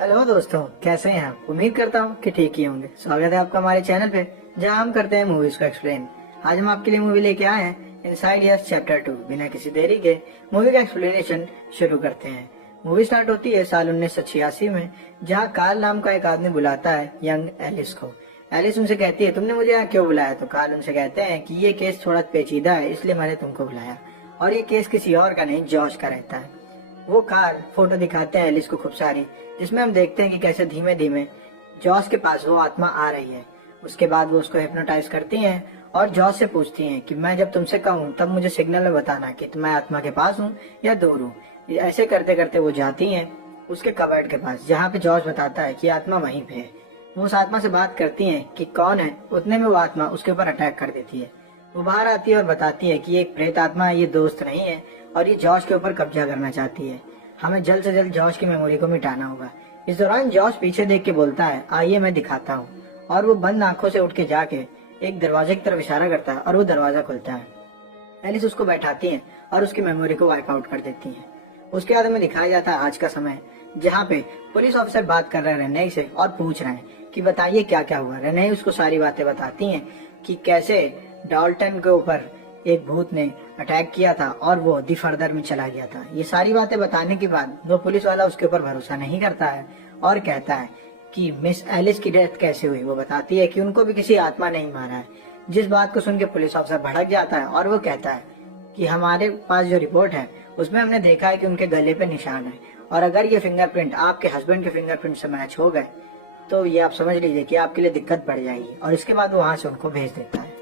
Hello दोस्तों, कैसे हैं आप? उम्मीद करता हूँ कि ठीक ही होंगे। स्वागत है आपका हमारे चैनल पे, जहाँ हम करते हैं मूवीज को एक्सप्लेन। आज हम आपके लिए मूवी लेके आए हैं इनसाइड यस चैप्टर 2। बिना किसी देरी के मूवी का एक्सप्लेनेशन शुरू करते हैं। मूवी स्टार्ट होती है साल 1986 में, जहाँ कार्ल नाम का एक आदमी बुलाता है यंग एलिस को। एलिस उनसे कहती है, तुमने मुझे यहाँ क्यों बुलाया? तो कार्ल उनसे कहते हैं कि ये केस थोड़ा पेचीदा है, इसलिए मैंने तुमको बुलाया, और ये केस किसी और का नहीं, जॉश का रहता है। वो कार फोटो दिखाते हैं एलिस को खूब सारी, जिसमें हम देखते हैं कि कैसे धीमे धीमे जॉस के पास वो आत्मा आ रही है। उसके बाद वो उसको हिप्नोटाइज करती हैं और जॉस से पूछती हैं कि मैं जब तुमसे कहूँ तब मुझे सिग्नल में बताना कि मैं आत्मा के पास हूँ या दूर हूँ। ऐसे करते करते वो जाती हैं उसके कबर्ड के पास, जहाँ पे जॉस बताता है कि आत्मा वहीं पे है। वो उस आत्मा से बात करती हैं कि कौन है। उतने में वो आत्मा उसके ऊपर अटैक कर देती है। वो बाहर आती है और बताती है कि ये एक प्रेत आत्मा है, ये दोस्त नहीं है, और ये जॉश के ऊपर कब्जा करना चाहती है। हमें जल्द से जल्द जॉश की मेमोरी को मिटाना होगा। इस दौरान जॉश पीछे देख के बोलता है, आइए मैं दिखाता हूँ, और वो बंद आंखों से उठ के जाके एक दरवाजे की तरफ इशारा करता है और वो दरवाजा खुलता है। एलिस उसको बैठाती है और उसकी मेमोरी को वाइप आउट कर देती है। उसके बाद हमें दिखाया जाता है आज का समय, जहाँ पे पुलिस ऑफिसर बात कर रहे हैं रेने से और पूछ रहे हैं कि बताइए क्या क्या हुआ। रेने उसको सारी बातें बताती हैं कि कैसे डाल्टन के ऊपर एक भूत ने अटैक किया था और वो दी फर्दर में चला गया था। ये सारी बातें बताने के बाद वो पुलिस वाला उसके ऊपर भरोसा नहीं करता है और कहता है कि मिस एलिस की डेथ कैसे हुई। वो बताती है कि उनको भी किसी आत्मा नहीं मारा है। जिस बात को सुन के पुलिस ऑफिसर भड़क जाता है और वो कहता है कि हमारे पास जो रिपोर्ट है उसमें हमने देखा है कि उनके गले पे निशान है, और अगर ये फिंगरप्रिंट आपके हस्बैंड के फिंगरप्रिंट से मैच हो गए तो ये आप समझ लीजिए कि आपके लिए दिक्कत बढ़ जाएगी। और इसके बाद वो वहां से उनको भेज देता है।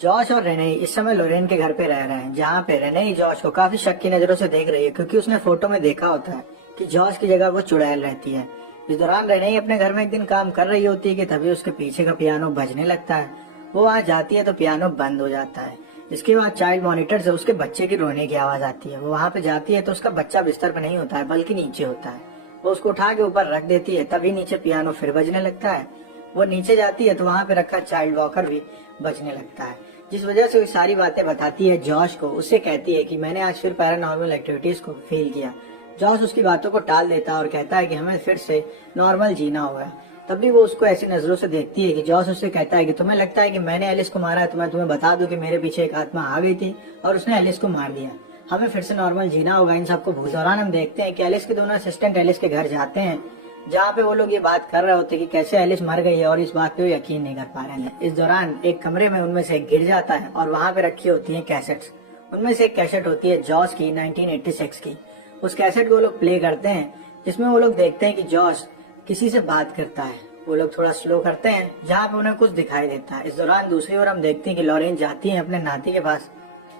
जॉश और रेने इस समय लोरेन के घर पे रह रहे हैं, जहाँ पे रेने जॉश को काफी शक की नजरों से देख रही है, क्योंकि उसने फोटो में देखा होता है कि जॉश की जगह वो चुड़ैल रहती है। इस दौरान रेने अपने घर में एक दिन काम कर रही होती है कि तभी उसके पीछे का पियानो बजने लगता है। वो वहाँ जाती है तो पियानो बंद हो जाता है। इसके बाद चाइल्ड मॉनिटर से उसके बच्चे की रोने की आवाज आती है। वो वहाँ पे जाती है तो उसका बच्चा बिस्तर पे नहीं होता है बल्कि नीचे होता है। वो उसको उठा के ऊपर रख देती है, तभी नीचे पियानो फिर बजने लगता है। वो नीचे जाती है तो वहाँ पे रखा चाइल्ड वॉकर भी बजने लगता है, जिस वजह से वो सारी बातें बताती है जॉश को। उससे कहती है कि मैंने आज फिर पैरानॉर्मल एक्टिविटीज को फील किया। जॉश उसकी बातों को टाल देता है और कहता है कि हमें फिर से नॉर्मल जीना होगा। तभी वो उसको ऐसी नजरों से देखती है कि जॉश उससे कहता है कि तुम्हें लगता है कि मैंने एलिस को मारा है, तो मैं तुम्हें बता दूं कि मेरे पीछे एक आत्मा आ गई थी और उसने एलिस को मार दिया। हमें फिर से नॉर्मल जीना होगा इन सबको। उस दौरान हम देखते हैं कि एलिस के दोनों असिस्टेंट एलिस के घर जाते हैं, जहाँ पे वो लोग ये बात कर रहे होते हैं कि कैसे एलिस मर गई है, और इस बात पे वो यकीन नहीं कर पा रहे हैं। इस दौरान एक कमरे में उनमें से एक गिर जाता है और वहां पे रखी होती हैं कैसेट्स। उनमें से एक कैसेट होती है जॉश की 1986 की। उस कैसेट को वो लोग प्ले करते हैं, जिसमें वो लोग देखते हैं कि जॉश किसी से बात करता है। वो लोग थोड़ा स्लो करते हैं, जहाँ पे उन्हें कुछ दिखाई देता है। इस दौरान दूसरी ओर हम देखते हैं कि लॉरेन जाती है अपने नाती के पास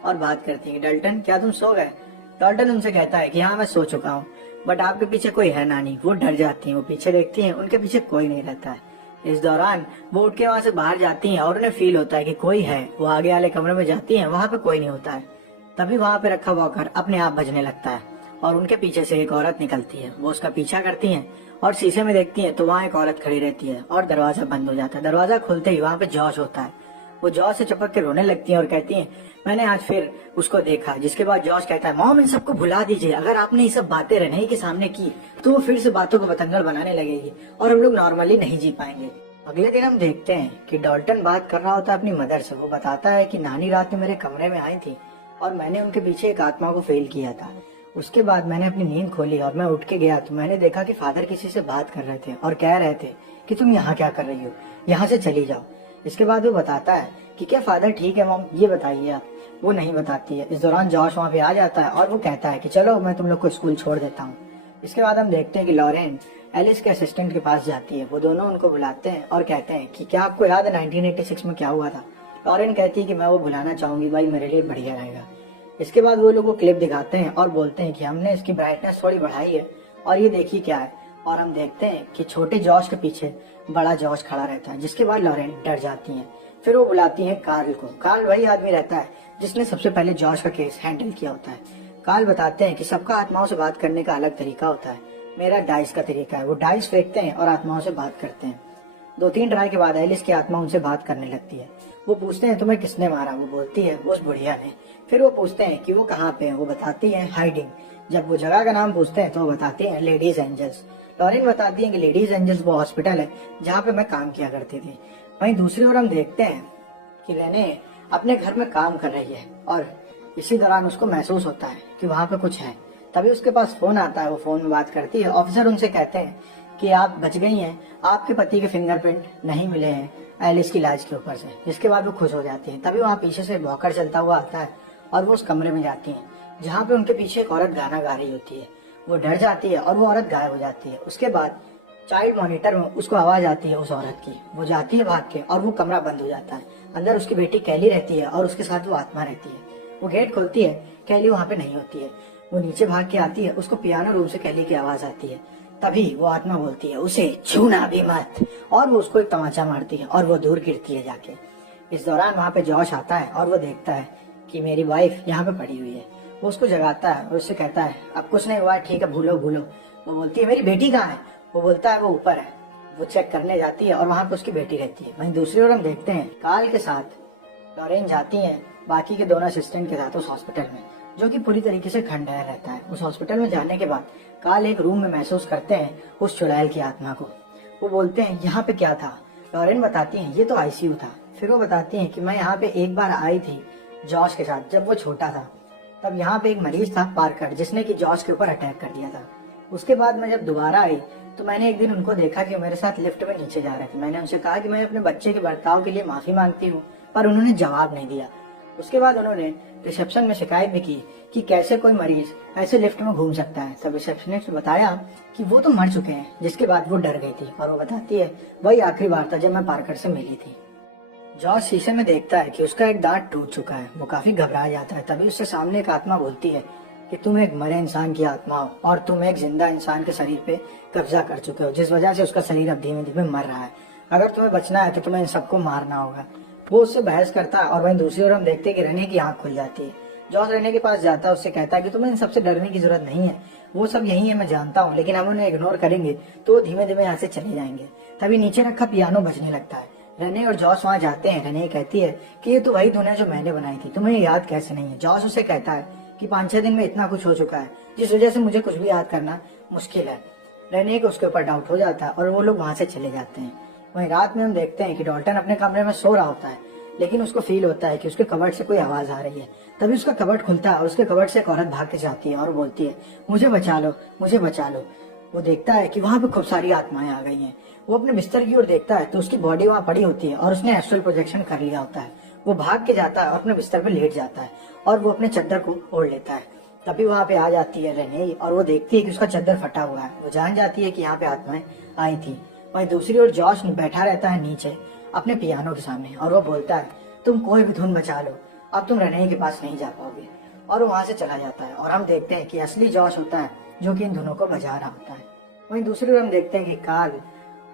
और बात करती है, डल्टन क्या तुम सो गए? डल्टन उनसे कहता है कि हाँ मैं सो चुका हूँ, बट आपके पीछे कोई है नानी। वो डर जाती हैं, वो पीछे देखती हैं, उनके पीछे कोई नहीं रहता है। इस दौरान वो उठ के वहां से बाहर जाती हैं और उन्हें फील होता है कि कोई है। वो आगे वाले कमरे में जाती हैं, वहां पे कोई नहीं होता है। तभी वहां पे रखा वॉकर अपने आप बजने लगता है और उनके पीछे से एक औरत निकलती है। वो उसका पीछा करती है और शीशे में देखती है तो वहाँ एक औरत खड़ी रहती है और दरवाजा बंद हो जाता है। दरवाजा खुलते ही वहाँ पे जॉश होता है। वो जॉश से चिपक के रोने लगती है और कहती है मैंने आज फिर उसको देखा। जिसके बाद जॉश कहता है मॉम इन सबको भुला दीजिए, अगर आपने ये सब बातें रेने के सामने की तो वो फिर से बातों को बतंगड़ बनाने लगेगी और हम लोग नॉर्मली नहीं जी पाएंगे। अगले दिन हम देखते हैं कि डॉल्टन बात कर रहा होता है अपनी मदर से। वो बताता है कि नानी रात में मेरे कमरे में आई थी और मैंने उनके पीछे एक आत्मा को फेल किया था। उसके बाद मैंने अपनी नींद खोली और मैं उठ के गया तो मैंने देखा कि फादर किसी से बात कर रहे थे और कह रहे थे कि तुम यहाँ क्या कर रही हो, यहाँ से चली जाओ। इसके बाद वो बताता है कि क्या फादर ठीक है मॉम, ये बताइए आप। वो नहीं बताती है। इस दौरान जॉश वहाँ पे आ जाता है और वो कहता है कि चलो मैं तुम लोग को स्कूल छोड़ देता हूँ। इसके बाद हम देखते हैं कि लॉरेन एलिस के असिस्टेंट के पास जाती है। वो दोनों उनको बुलाते हैं और कहते हैं कि क्या आपको याद है 1986 में क्या हुआ था? लॉरेन कहती है कि मैं वो भुलाना चाहूंगी भाई, मेरे लिए बढ़िया रहेगा। इसके बाद वो लोग वो क्लिप दिखाते हैं और बोलते हैं कि हमने इसकी ब्राइटनेस थोड़ी बढ़ाई है और ये देखिए क्या है। और हम देखते हैं कि छोटे जॉश के पीछे बड़ा जॉश खड़ा रहता है। जिसके बाद लॉरेन डर जाती हैं। फिर वो बुलाती हैं कार्ल को। कार्ल वही आदमी रहता है जिसने सबसे पहले जॉश का केस हैंडल किया होता है। कार्ल बताते हैं कि सबका आत्माओं से बात करने का अलग तरीका होता है, मेरा डाइस का तरीका है। वो डाइस फेंकते हैं और आत्माओं से बात करते हैं। 2-3 ट्राई के बाद एलिस की आत्मा उनसे बात करने लगती है। वो पूछते हैं तुम्हें किसने मारा? वो बोलती है उस बुढ़िया ने। फिर वो पूछते हैं कि वो कहाँ पे है? वो बताती है हाइडिंग। जब वो जगह का नाम पूछते हैं तो वो बताते हैं लेडीज एंजल्स। लॉरेन बताती है कि लेडीज एंजल्स वो हॉस्पिटल है जहाँ पे मैं काम किया करती थी। वहीं दूसरी ओर हम देखते हैं कि रेने अपने घर में काम कर रही है और इसी दौरान उसको महसूस होता है कि वहाँ पे कुछ है। तभी उसके पास फोन आता है, वो फोन में बात करती है। ऑफिसर उनसे कहते हैं कि आप बच गई हैं, आपके पति के फिंगरप्रिंट नहीं मिले हैं एलिस की लाश के ऊपर से, जिसके बाद वो खुश हो जाती है। तभी वहाँ पीछे से वॉकर चलता हुआ आता है और वो उस कमरे में जाती है जहाँ पे उनके पीछे एक औरत गाना गा रही होती है। वो डर जाती है और वो औरत गायब हो जाती है। उसके बाद चाइल्ड मॉनिटर में उसको आवाज आती है उस औरत की। वो जाती है भाग के और वो कमरा बंद हो जाता है। अंदर उसकी बेटी कैली रहती है और उसके साथ वो आत्मा रहती है। वो गेट खोलती है, कैली वहाँ पे नहीं होती है। वो नीचे भाग के आती है, उसको पियानो रूम से कैली की आवाज आती है। तभी वो आत्मा बोलती है उसे छूना भी मत, और वो उसको एक तमाचा मारती है और वो दूर गिरती है जाके। इस दौरान वहाँ पे जॉश आता है और वो देखता है कि मेरी वाइफ यहाँ पे पड़ी हुई है। वो उसको जगाता है और उससे कहता है अब कुछ नहीं हुआ, ठीक है, भूलो भूलो। वो बोलती है मेरी बेटी कहाँ है? वो बोलता है वो ऊपर है। वो चेक करने जाती है और वहाँ पे उसकी बेटी रहती है। वहीं दूसरी ओर हम देखते हैं काल के साथ लॉरेन जाती है बाकी के दोनों असिस्टेंट के साथ उस हॉस्पिटल में, जो कि पूरी तरीके से खंडहर रहता है। उस हॉस्पिटल में जाने के बाद काल एक रूम में महसूस करते हैं उस चुड़ैल की आत्मा को। वो बोलते हैं यहाँ पे क्या था? लॉरेन बताती है ये तो आईसीयू था। फिर वो बताती है कि मैं यहाँ पे एक बार आई थी जॉश के साथ जब वो छोटा था। तब यहाँ पे एक मरीज था पार्कर, जिसने कि जॉश के ऊपर अटैक कर दिया था। उसके बाद मैं जब दोबारा आई तो मैंने एक दिन उनको देखा कि मेरे साथ लिफ्ट में नीचे जा रहे थे। मैंने उनसे कहा कि मैं अपने बच्चे के बर्ताव के लिए माफी मांगती हूँ, पर उन्होंने जवाब नहीं दिया। उसके बाद उन्होंने रिसेप्शन में शिकायत भी की कि कैसे कोई मरीज ऐसे लिफ्ट में घूम सकता है। तब रिसेप्शनिस्ट ने बताया कि वो तो मर चुके हैं, जिसके बाद वो डर गई थी और वो बताती है वही आखिरी बार था जब मैं पार्कर से मिली थी। जॉर्ज शीशे में देखता है कि उसका एक दांत टूट चुका है। वो काफी घबरा जाता है। तभी उससे सामने एक आत्मा बोलती है कि तुम एक मरे इंसान की आत्मा हो और तुम एक जिंदा इंसान के शरीर पे कब्जा कर चुके हो, जिस वजह से उसका शरीर अब धीमे धीमे मर रहा है। अगर तुम्हें बचना है तो तुम्हें इन सबको मारना होगा। वो उससे बहस करता है और वहीं दूसरी ओर हम देखते हैं कि रेने की आंख खुल जाती है। जॉर्ज रेने के पास जाता है, उससे कहता है कि तुम्हें इन सबसे डरने की जरूरत नहीं है, वो सब यही है मैं जानता हूँ, लेकिन हम उन्हें इग्नोर करेंगे तो वो धीमे धीमे यहाँ से चले जाएंगे। तभी नीचे रखा पियानो बजने लगता है। रेने और जॉस वहाँ जाते हैं। रेने कहती है कि ये तो वही धुन है जो मैंने बनाई थी, तुम्हें याद कैसे नहीं है? जॉस उसे कहता है कि 5-6 दिन में इतना कुछ हो चुका है जिस वजह से मुझे कुछ भी याद करना मुश्किल है। रेने को उसके ऊपर डाउट हो जाता है और वो लोग वहाँ से चले जाते हैं। वहीं रात में हम देखते हैं कि डॉल्टन अपने कमरे में सो रहा होता है, लेकिन उसको फील होता है कि उसके कबर्ड से कोई आवाज आ रही है। तभी उसका कबर्ड खुलता है और उसके कबर्ड से एक औरत भाग के जाती है और वो बोलती है मुझे बचा लो, मुझे बचा लो। वो देखता है कि वहाँ पे खूब सारी आत्माएं आ गई हैं। वो अपने बिस्तर की ओर देखता है तो उसकी बॉडी वहाँ पड़ी होती है और उसने एस्ट्रल प्रोजेक्शन कर लिया होता है। वो भाग के जाता है और अपने बिस्तर पे लेट जाता है और वो अपने चद्दर को ओढ़ लेता है। तभी वहाँ पे आ जाती है रेने और वो देखती है कि उसका चद्दर फटा हुआ है। वो जान जाती है कि यहाँ पे आत्माएं आई थी। वहीं दूसरी ओर जॉश बैठा रहता है नीचे अपने पियानो के सामने और वो बोलता है तुम कोई भी धुन बचा लो, अब तुम रेने के पास नहीं जा पाओगे। और वो वहाँ से चला जाता है और हम देखते हैं कि असली जॉश होता है जो कि इन धुनों को बजा रहा होता है। वहीं दूसरी ओर हम देखते हैं कि कार्ल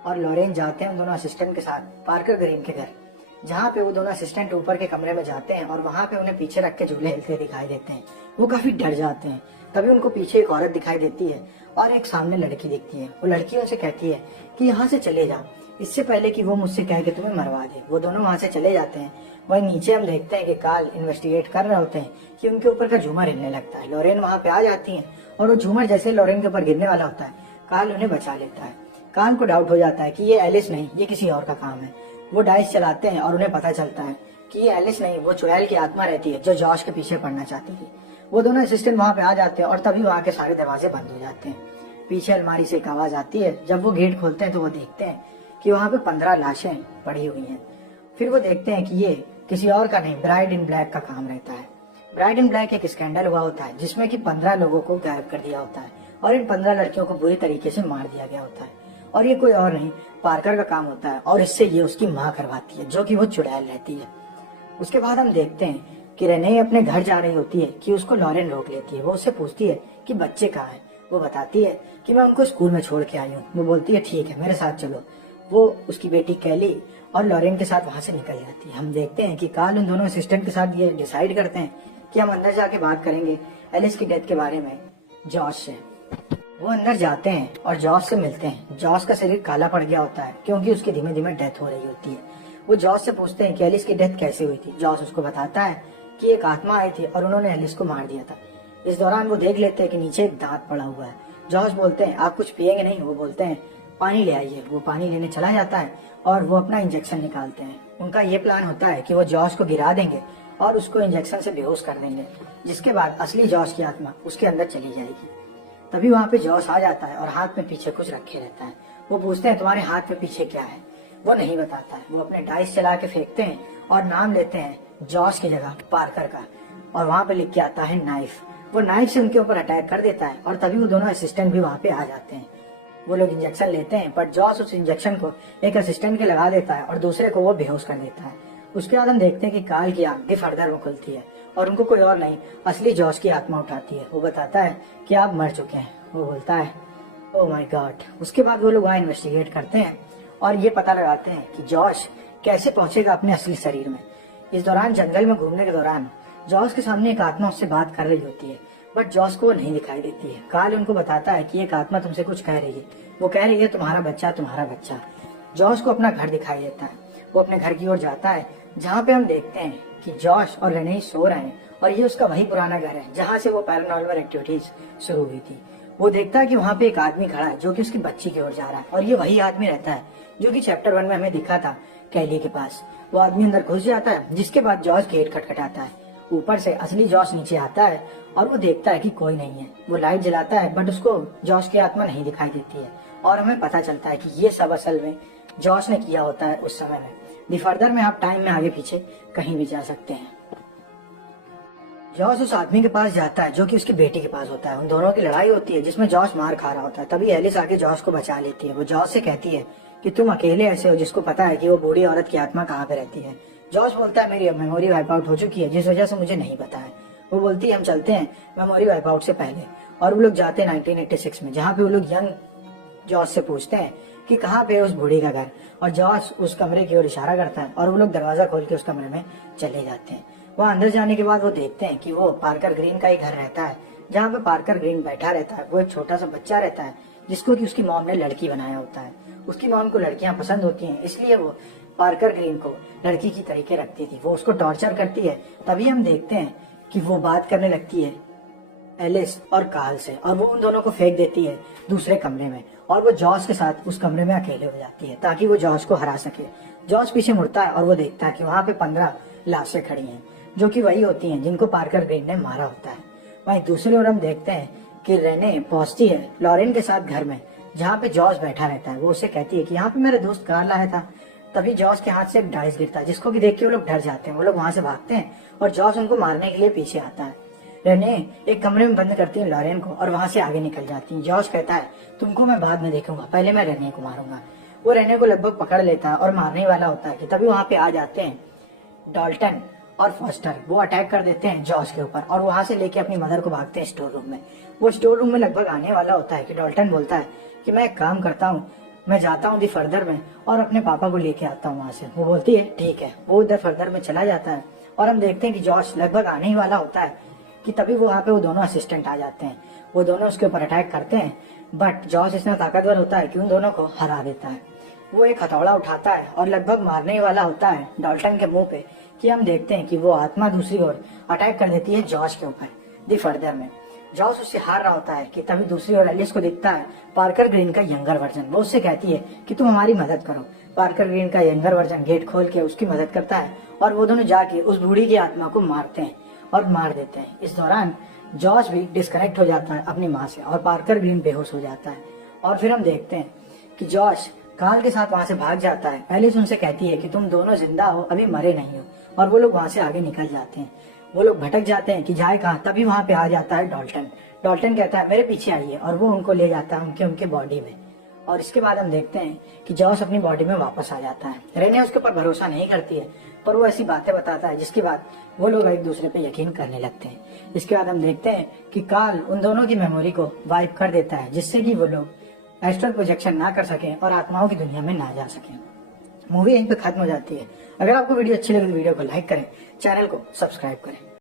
और लॉरेन जाते हैं उन दोनों असिस्टेंट के साथ पार्कर ग्रीन के घर, जहाँ पे वो दोनों असिस्टेंट ऊपर के कमरे में जाते हैं और वहाँ पे उन्हें पीछे रख के झूले हिलते दिखाई देते हैं। वो काफी डर जाते हैं। तभी उनको पीछे एक औरत दिखाई देती है और एक सामने लड़की दिखती है। वो लड़की उनसे कहती है कि यहाँ से चले जाओ, इससे पहले कि वो मुझसे कहे कि तुम्हें मरवा दे। वो दोनों वहाँ से चले जाते हैं। वहीं नीचे हम देखते हैं कि कार्ल इन्वेस्टिगेट कर रहे होते हैं कि उनके ऊपर का झूमर हिलने लगता है। लॉरेन वहाँ पे आ जाती है और वो झूमर जैसे लॉरेन के ऊपर गिरने वाला होता है, कार्ल उन्हें बचा लेता है। कार्ल को डाउट हो जाता है कि ये एलिस नहीं, ये किसी और का काम है। वो डाइस चलाते हैं और उन्हें पता चलता है कि ये एलिस नहीं, वो चुड़ैल की आत्मा रहती है जो जॉश के पीछे पड़ना चाहती थी। वो दोनों असिस्टेंट वहाँ पे आ जाते हैं और तभी वहाँ के सारे दरवाजे बंद हो जाते हैं। पीछे अलमारी से एक आवाज आती है। जब वो गेट खोलते हैं तो वो देखते हैं कि वहाँ पे 15 लाशें पड़ी हुई हैं। फिर वो देखते हैं कि ये किसी और का नहीं, ब्राइड इन ब्लैक का काम रहता है। ब्राइड इन ब्लैक एक स्कैंडल हुआ होता है जिसमें कि 15 लोगों को गायब कर दिया होता है और इन 15 लड़कियों को बुरी तरीके से मार दिया गया होता है। और ये कोई और नहीं, पार्कर का काम होता है और इससे ये उसकी माँ करवाती है जो कि वो चुड़ैल रहती है। उसके बाद हम देखते हैं कि रेने अपने घर जा रही होती है कि उसको लॉरेन रोक लेती है। वो उससे पूछती है कि बच्चे कहाँ हैं? वो बताती है कि मैं उनको स्कूल में छोड़ के आई हूँ। वो बोलती है ठीक है, मेरे साथ चलो। वो उसकी बेटी कैली और लॉरेन के साथ वहां से निकल जाती है। हम देखते हैं कि कार्ल उन दोनों असिस्टेंट के साथ ये डिसाइड करते हैं कि हम अंदर जाके बात करेंगे एलिस की डेथ के बारे में जॉश से। वो अंदर जाते हैं और जॉश से मिलते हैं। जॉश का शरीर काला पड़ गया होता है क्योंकि उसकी धीमे धीमे डेथ हो रही होती है। वो जॉश से पूछते हैं कि एलिस की डेथ कैसे हुई थी। जॉश उसको बताता है कि एक आत्मा आई थी और उन्होंने एलिस को मार दिया था। इस दौरान वो देख लेते हैं कि नीचे एक दांत पड़ा हुआ है। जॉश बोलते हैं आप कुछ पिएंगे नहीं, वो बोलते हैं पानी ले आइए। वो पानी लेने चला जाता है और वो अपना इंजेक्शन निकालते हैं। उनका ये प्लान होता है कि वो जॉश को गिरा देंगे और उसको इंजेक्शन से बेहोश कर देंगे, जिसके बाद असली जॉश की आत्मा उसके अंदर चली जाएगी। तभी वहाँ पे जॉश आ जाता है और हाथ में पीछे कुछ रखे रहता है। वो पूछते हैं तुम्हारे हाथ में पीछे क्या है, वो नहीं बताता है। वो अपने डाइस चला के फेंकते हैं और नाम लेते हैं जॉश की जगह पार्कर का, और वहाँ पे लिख के आता है नाइफ। वो नाइफ से उनके ऊपर अटैक कर देता है और तभी वो दोनों असिस्टेंट भी वहाँ पे आ जाते हैं। वो लोग इंजेक्शन लेते हैं, बट जॉश उस इंजेक्शन को एक असिस्टेंट के लगा देता है और दूसरे को वो बेहोश कर देता है। उसके बाद हम देखते हैं कि काल की आंख फर्दर में खुलती है और उनको कोई और नहीं असली जॉश की आत्मा उठाती है। वो बताता है कि आप मर चुके हैं। वो बोलता है ओह माय गॉड। उसके बाद वो लोग वहाँ इन्वेस्टिगेट करते हैं और ये पता लगाते हैं कि जॉश कैसे पहुंचेगा अपने असली शरीर में। इस दौरान जंगल में घूमने के दौरान जॉश के सामने एक आत्मा उससे बात कर रही होती है, बट जॉश को वो नहीं दिखाई देती है। काल उनको बताता है कि एक आत्मा तुमसे कुछ कह रही है। वो कह रही है तुम्हारा बच्चा, तुम्हारा बच्चा। जॉश को अपना घर दिखाई देता है। वो अपने घर की ओर जाता है, जहाँ पे हम देखते हैं कि जॉश और रेने सो रहे हैं और ये उसका वही पुराना घर है जहाँ से वो पैरानॉर्मल एक्टिविटीज शुरू हुई थी। वो देखता है कि वहाँ पे एक आदमी खड़ा है जो कि उसकी बच्ची की ओर जा रहा है, और ये वही आदमी रहता है जो कि चैप्टर 1 में हमें दिखा था कैली के पास। वो आदमी अंदर घुस जाता है, जिसके बाद जॉश गेट खटखटाता है। ऊपर से असली जॉश नीचे आता है और वो देखता है कि कोई नहीं है। वो लाइट जलाता है, बट उसको जॉश की आत्मा नहीं दिखाई देती है और हमें पता चलता है कि ये सब असल में जॉश ने किया होता है उस समय में। दी फर्दर में आप टाइम में आगे पीछे कहीं भी जा सकते हैं। जॉश उस आदमी के पास जाता है जो कि उसकी बेटी के पास होता है। उन दोनों की लड़ाई होती है जिसमें जॉश मार खा रहा होता है। तभी एलिस आके जॉश को बचा लेती है। वो जॉश से कहती है कि तुम अकेले ऐसे हो जिसको पता है कि वो बूढ़ी औरत की आत्मा कहाँ पे रहती है। जॉश बोलता है मेरी मेमोरी वाइप आउट हो चुकी है, जिस वजह से मुझे नहीं पता है। वो बोलती है हम चलते हैं मेमोरी वाइप आउट से पहले, और वो लोग जाते हैं 1986 में, जहाँ पे वो लोग यंग जॉश से पूछते हैं कि कहाँ पे है उस बूढ़ी का घर, और जॉश उस कमरे की ओर इशारा करता है और वो लोग दरवाजा खोल के उस कमरे में चले जाते हैं। वहाँ अंदर जाने के बाद वो देखते हैं कि वो पार्कर ग्रीन का ही घर रहता है, जहाँ पे पार्कर ग्रीन बैठा रहता है। वो एक छोटा सा बच्चा रहता है जिसको कि उसकी मॉम ने लड़की बनाया होता है। उसकी मॉम को लड़कियां पसंद होती हैं, इसलिए वो पार्कर ग्रीन को लड़की की तरीके रखती थी। वो उसको टॉर्चर करती है। तभी हम देखते हैं कि वो बात करने लगती है एलिस और काल से, और वो उन दोनों को फेंक देती है दूसरे कमरे में, और वो जॉश के साथ उस कमरे में अकेले हो जाती है ताकि वो जॉश को हरा सके। जॉश पीछे मुड़ता है और वो देखता है कि वहाँ पे 15 लाशें खड़ी हैं, जो कि वही होती हैं जिनको पार्कर ग्रीन ने मारा होता है। वहीं दूसरी ओर हम देखते हैं कि रेने पहुंचती है लॉरेन के साथ घर में, जहाँ पे जॉश बैठा रहता है। वो उसे कहती है कि यहाँ पे मेरे दोस्त कार लाया था। तभी जॉश के हाथ से एक डाइस गिरता है, जिसको कि देख के वो लोग डर जाते हैं। वो लोग वहां से भागते हैं और जॉश उनको मारने के लिए पीछे आता है। रेने एक कमरे में बंद करती है लॉरेन को और वहां से आगे निकल जाती है। जॉश कहता है तुमको मैं बाद में देखूंगा, पहले मैं रेने को मारूंगा। वो रेने को लगभग पकड़ लेता है और मारने वाला होता है कि तभी वहां पे आ जाते हैं डॉल्टन और फॉस्टर। वो अटैक कर देते हैं जॉश के ऊपर और वहां से लेके अपनी मदर को भागते हैं स्टोर रूम में। वो स्टोर रूम में लगभग आने वाला होता है कि डॉल्टन बोलता है कि मैं एक काम करता हूँ, मैं जाता हूँ दी फर्दर में और अपने पापा को लेके आता हूँ वहां से। वो बोलती है ठीक है। वो उधर फर्दर में चला जाता है और हम देखते हैं कि जॉश लगभग आने ही वाला होता है कि तभी वो वहाँ पे वो दोनों असिस्टेंट आ जाते हैं। वो दोनों उसके ऊपर अटैक करते हैं, बट जॉश इतना ताकतवर होता है कि उन दोनों को हरा देता है। वो एक हथौड़ा उठाता है और लगभग मारने ही वाला होता है डॉल्टन के मुंह पे कि हम देखते हैं कि वो आत्मा दूसरी ओर अटैक कर देती है जॉश के ऊपर दी फर्दर में। जॉश उससे हार रहा होता है कि तभी दूसरी ओर एलिस को दिखता है पार्कर ग्रीन का यंगर वर्जन। वो उससे कहती है कि तुम हमारी मदद करो। पार्कर ग्रीन का यंगर वर्जन गेट खोल के उसकी मदद करता है और वो दोनों जाके उस बूढ़ी की आत्मा को मारते हैं और मार देते हैं। इस दौरान जॉश भी डिस्कनेक्ट हो जाता है अपनी माँ से और पार्कर ग्रीन बेहोश हो जाता है। और फिर हम देखते हैं कि जॉश काल के साथ वहां से भाग जाता है। एलिस उनसे कहती है कि तुम दोनों जिंदा हो, अभी मरे नहीं हो, और वो लोग वहां से आगे निकल जाते हैं। वो लोग भटक जाते हैं कि जाए कहाँ। तभी वहां पे आ जाता है डॉल्टन। डॉल्टन कहता है मेरे पीछे आइए, और वो उनको ले जाता है उनके बॉडी में। और इसके बाद हम देखते हैं कि जॉश अपनी बॉडी में वापस आ जाता है। रेने उसके ऊपर भरोसा नहीं करती है, पर वो ऐसी बातें बताता है जिसके बाद वो लोग एक दूसरे पे यकीन करने लगते हैं। इसके बाद हम देखते हैं कि काल उन दोनों की मेमोरी को वाइप कर देता है, जिससे कि वो लोग एस्ट्रल प्रोजेक्शन ना कर सकें और आत्माओं की दुनिया में ना जा सकें। मूवी यहीं पे खत्म हो जाती है। अगर आपको वीडियो अच्छी लगे तो वीडियो को लाइक करें, चैनल को सब्सक्राइब करें।